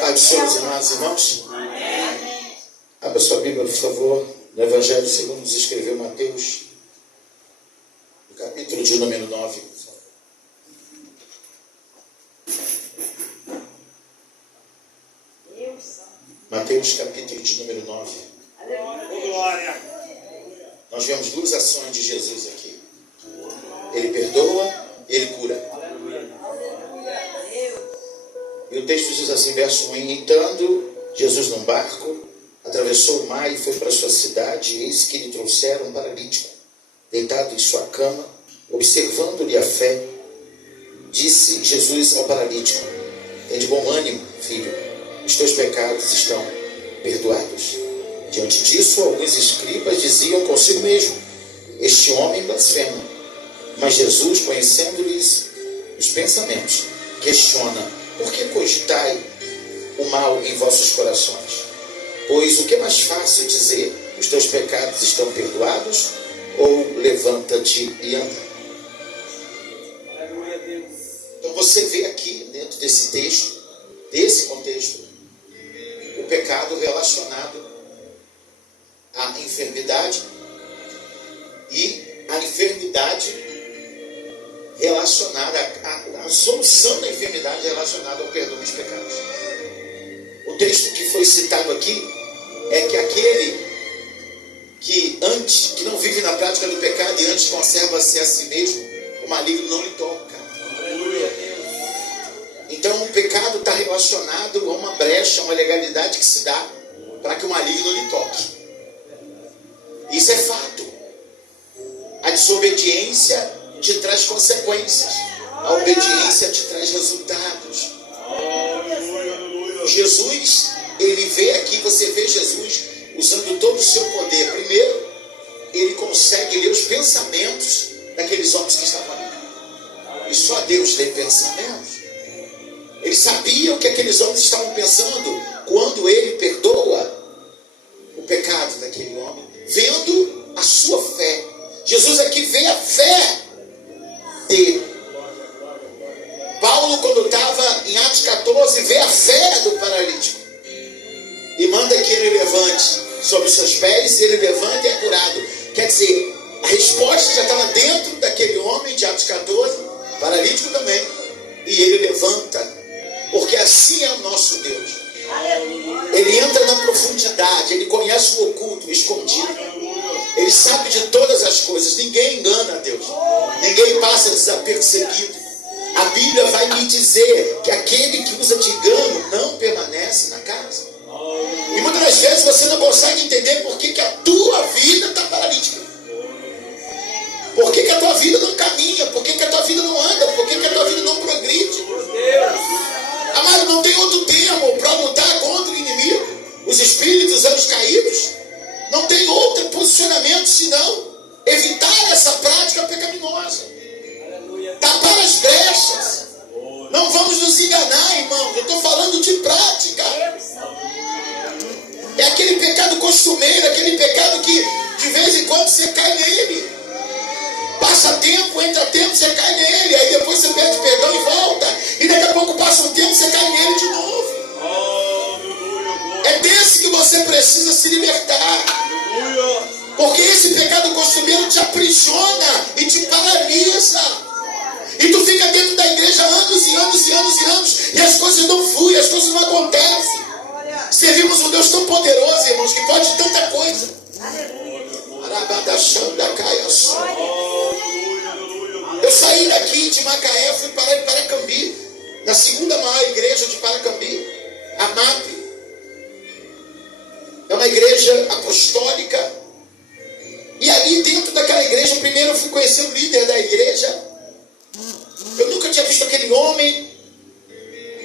Pai do Senhor, os amados irmãos. Abra sua Bíblia, por favor, no Evangelho segundo nos escreveu Mateus, no capítulo de número 9. Mateus, capítulo de número 9. Glória. Nós vemos duas ações de Jesus aqui. Ele perdoa e ele cura. E o texto diz assim, verso 1: entrando Jesus num barco, atravessou o mar e foi para sua cidade, e eis que lhe trouxeram um paralítico, deitado em sua cama. Observando-lhe a fé, disse Jesus ao paralítico: tem de bom ânimo, filho, os teus pecados estão perdoados. Diante disso, alguns escribas diziam consigo mesmo: este homem blasfema. Mas Jesus, conhecendo-lhes os pensamentos, questiona: por que cogitai o mal em vossos corações? Pois o que é mais fácil dizer: os teus pecados estão perdoados, ou levanta-te e anda? Então você vê aqui, dentro desse texto, desse contexto, o pecado relacionado à enfermidade e a enfermidade relacionada, a solução da enfermidade relacionada ao perdão dos pecados. O texto que foi citado aqui é que aquele que não vive na prática do pecado e antes conserva-se a si mesmo, o maligno não lhe toca. Então o pecado está relacionado a uma brecha, uma legalidade que se dá para que o maligno lhe toque. Isso é fato. A desobediência te traz consequências. A obediência te traz resultados. Jesus, ele vê aqui, você vê Jesus usando todo o seu poder. Primeiro, ele consegue ler os pensamentos daqueles homens que estavam ali. E só Deus lê pensamentos. Ele sabia o que aqueles homens estavam pensando quando ele perdoa o pecado daquele homem, vendo a sua fé. Jesus aqui vê a fé dele. Paulo, quando estava em Atos 14, vê a fé do paralítico e manda que ele levante sobre os seus pés, e ele levanta e é curado. Quer dizer, a resposta já estava dentro daquele homem de Atos 14, paralítico também, e ele levanta, porque assim é o nosso Deus. Ele entra na profundidade, ele conhece o oculto, o escondido, ele sabe de todas as coisas. Ninguém engana a Deus, ninguém passa desapercebido. A Bíblia vai me dizer que aquele que usa de engano não permanece na casa. E muitas das vezes você não consegue entender por que a tua vida está paralítica. Por que a tua vida não caminha? Por que a tua vida não anda? Por que a tua vida não progride? Amado, não tem outro termo para lutar contra o inimigo, os espíritos, os anjos caídos. Não tem outro posicionamento senão evitar essa prática pecaminosa. Tapar as brechas. Não vamos nos enganar, irmãos. Eu estou falando de prática. É aquele pecado costumeiro, aquele pecado que de vez em quando você cai nele. Passa tempo, entra tempo, você cai nele. Aí depois você pede perdão e volta. E daqui a pouco passa um tempo, você cai nele de novo. É desse que você precisa se libertar. Porque esse pecado costumeiro te aprisiona e te paralisa. E tu fica dentro da igreja anos e anos e anos e anos, e as coisas não fluem, as coisas não acontecem. Servimos um Deus tão poderoso, irmãos, que pode tanta coisa. Eu saí daqui de Macaé, fui parar em Paracambi, na segunda maior igreja de Paracambi, a MAP. É uma igreja apostólica. E ali dentro daquela igreja, primeiro eu fui conhecer o líder da igreja. Eu nunca tinha visto aquele homem.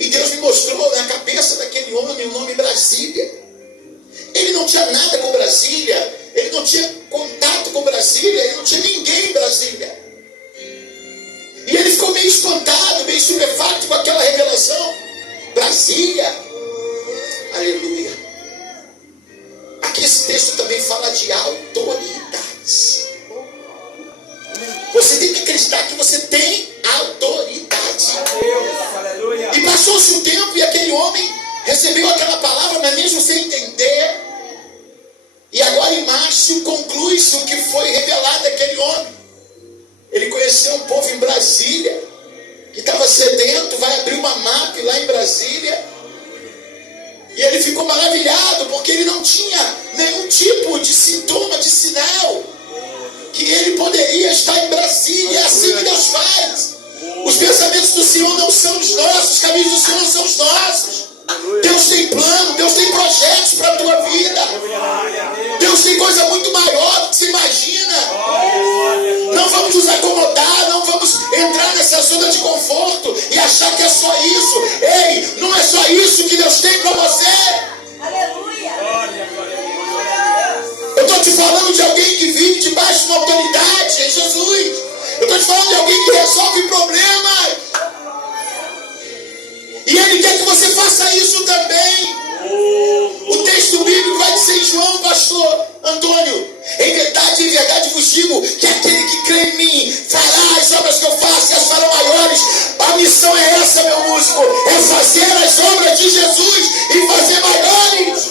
E Deus me mostrou na cabeça daquele homem o nome Brasília. Ele não tinha nada com Brasília. Ele não tinha contato com Brasília. Ele não tinha ninguém em Brasília. E ele ficou meio espantado, meio estupefacto com aquela revelação. Brasília. Aleluia. Aqui esse texto também fala de autoridade. Você tem que acreditar que você tem autoridade. Passou-se um tempo e aquele homem recebeu aquela palavra, mas mesmo sem entender. E agora em Márcio conclui-se o que foi revelado àquele homem. Ele conheceu um povo em Brasília, que estava sedento, vai abrir uma MAP lá em Brasília. E ele ficou maravilhado, porque ele não tinha nenhum tipo de sintoma, de sinal, que ele poderia estar em Brasília. É assim que Deus faz. Os pensamentos do Senhor não são os nossos, os caminhos do Senhor não são os nossos. Deus tem plano, Deus tem projetos para a tua vida. Deus tem coisa muito maior do que você imagina. Não vamos nos acomodar, não vamos entrar nessa zona de conforto e achar que é só isso. Ei, não é só isso que Deus tem para você. Aleluia. Eu estou te falando de alguém que vive debaixo de uma autoridade em Jesus. Eu estou te falando de alguém que resolve problemas. E Ele quer que você faça isso também. O texto bíblico vai dizer em João, pastor Antônio: em verdade vos digo que aquele que crê em mim fará as obras que eu faço, e as farão maiores. A missão é essa, meu músico, é fazer as obras de Jesus e fazer maiores.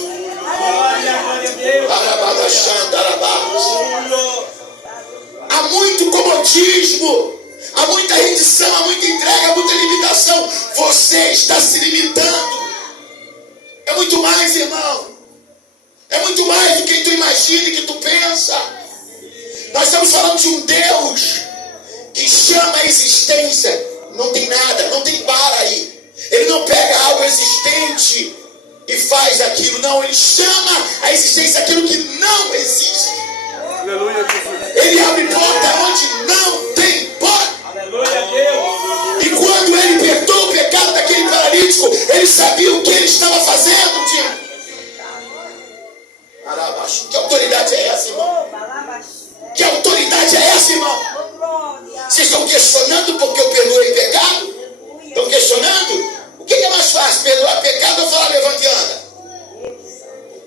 Há muito comodismo, há muita rendição, há muita entrega, há muita limitação. Você está se limitando. É muito mais, irmão. É muito mais do que tu imagina e que tu pensa. Nós estamos falando de um Deus que chama a existência. Não tem nada, não tem para aí. Ele não pega algo existente e faz aquilo. Não, Ele chama a existência aquilo que não existe. Aleluia, Jesus. Ele abre porta onde não tem porta. Aleluia, Deus. E quando Ele perdoa o pecado daquele paralítico, Ele sabia o que Ele estava fazendo, tio. Que autoridade é essa, irmão? Que autoridade é essa, irmão? Vocês estão questionando porque eu perdoei pecado? Estão questionando? O que é mais fácil, perdoar pecado ou falar levante e anda?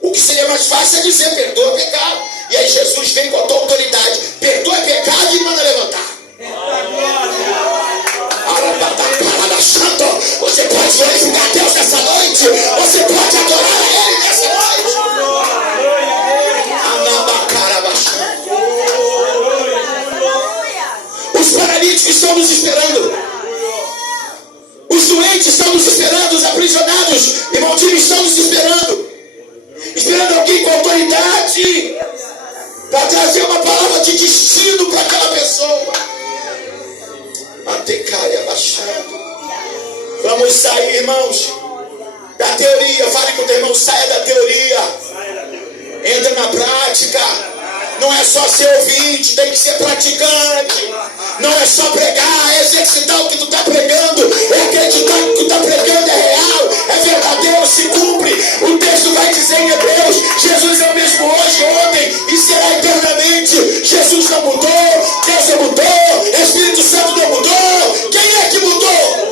O que seria mais fácil é dizer perdoa pecado. E aí Jesus vem com a tua autoridade: perdoa pecado e manda levantar. Você pode glorificar a Deus nessa noite. Você pode adorar a Ele nessa noite. Os paralíticos estão nos esperando. Os doentes estão nos esperando. Os aprisionados e malditos estão nos esperando. Esperando alguém com autoridade para trazer uma palavra de destino para aquela pessoa. Mantecaia baixando. Vamos sair, irmãos, da teoria. Fale com o teu irmão, saia da teoria. Entra na prática. Não é só ser ouvinte, tem que ser praticante. Não é só pregar, é exercitar o que tu está pregando. É acreditar que o que tu está pregando é real, é verdadeiro, se cumpre. O texto vai dizer em Hebreus: Jesus é o mesmo hoje, ontem e será eternamente. Jesus não mudou, Deus não mudou, Espírito Santo não mudou. Quem é que mudou?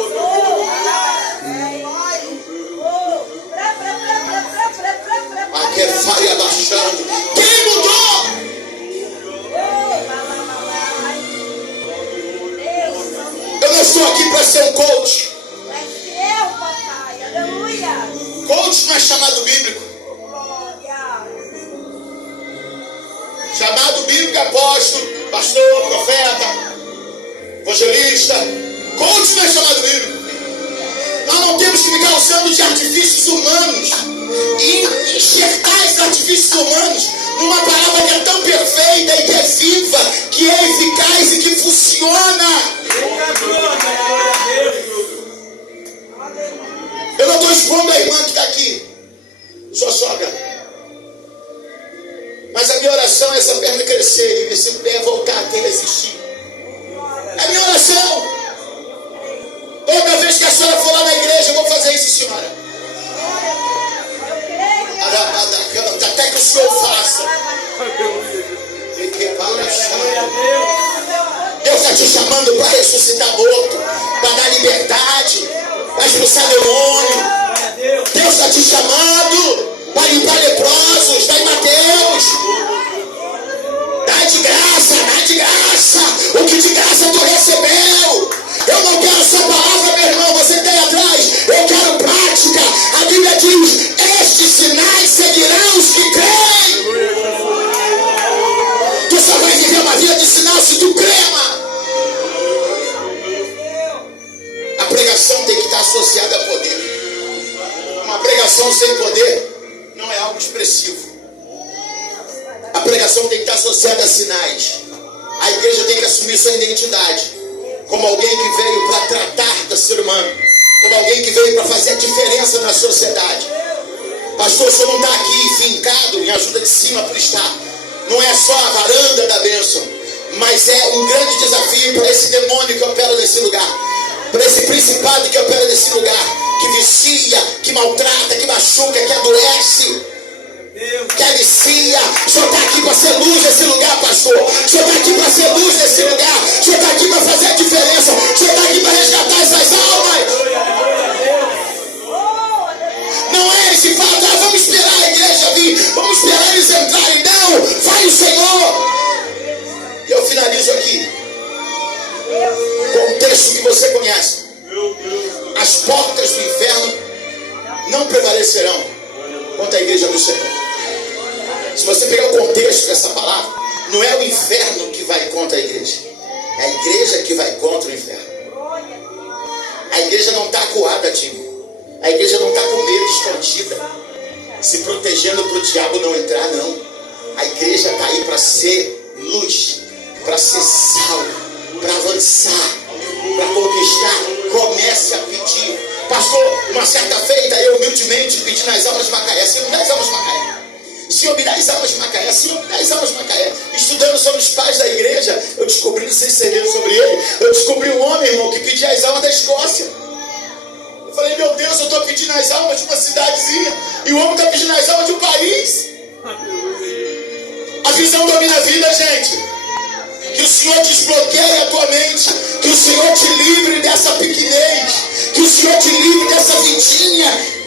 Aqui é faria baixando. Quem mudou? Eu não estou aqui para ser um coach. Coach não é chamado bíblico. Chamado bíblico é apóstolo, pastor, profeta, evangelista. Coach não é chamado bíblico. Nós não temos que ficar usando de artifícios humanos e enxertar esses artifícios humanos numa palavra que é tão perfeita e que é viva, que é eficaz e que funciona. Eu não estou expondo a irmã que está aqui, sua sogra. Mas a minha oração é essa perna crescer e esse pé voltar a ter existir. É a minha oração. Toda vez que a senhora for lá na igreja, eu vou fazer isso, senhora. Até que o Senhor faça. Deus está te chamando para ressuscitar morto, para dar liberdade, para expulsar demônio. Deus está te chamando para limpar leprosos. Está em Mateus. Dá de graça, dá de graça. O que de graça tu recebeu. Eu não quero essa palavra, meu irmão. Você tem atrás. Eu quero associada a poder. Uma pregação sem poder não é algo expressivo. A pregação tem que estar associada a sinais. A igreja tem que assumir sua identidade como alguém que veio para tratar do ser humano, como alguém que veio para fazer a diferença na sociedade. Pastor, o senhor não está aqui fincado em ajuda de cima para estar. Não é só a varanda da bênção, mas é um grande desafio para esse demônio que opera nesse lugar, para esse principado que opera nesse lugar, que vicia, que maltrata, que machuca, que adoece, que alicia. O senhor está aqui para ser luz nesse lugar, pastor. O senhor está aqui para ser luz nesse lugar. O senhor está aqui para fazer a diferença. O senhor está aqui para resgatar essas almas. Não é esse fato, vamos esperar a igreja vir, vamos esperar eles entrarem. Não, vai o Senhor. E eu finalizo aqui com um texto que você conhece. As portas do inferno não prevalecerão contra a igreja do Senhor. Se você pegar o contexto dessa palavra, não é o inferno que vai contra a igreja, é a igreja que vai contra o inferno. A igreja não está acuada, Tim. A igreja não está com medo, escondida, se protegendo para o diabo não entrar, não. A igreja está aí para ser luz, para ser sal, para avançar, para conquistar. Comece a pedir. Pastor, uma certa feita eu humildemente pedi nas almas de Macaé. Senhor, me dá as almas de Macaé. Senhor, me dá as almas de Macaé. Senhor, me dá as almas de Macaé. Estudando sobre os pais da igreja, eu descobri, não sei se você leu sobre ele, eu descobri um homem, irmão, que pedia as almas da Escócia. Eu falei, meu Deus, eu estou pedindo as almas de uma cidadezinha e o homem está pedindo as almas de um país. A visão domina a vida, gente. Que o Senhor desbloqueie a tua mente, que o Senhor te livre dessa pequenez, que o Senhor te livre dessa vidinha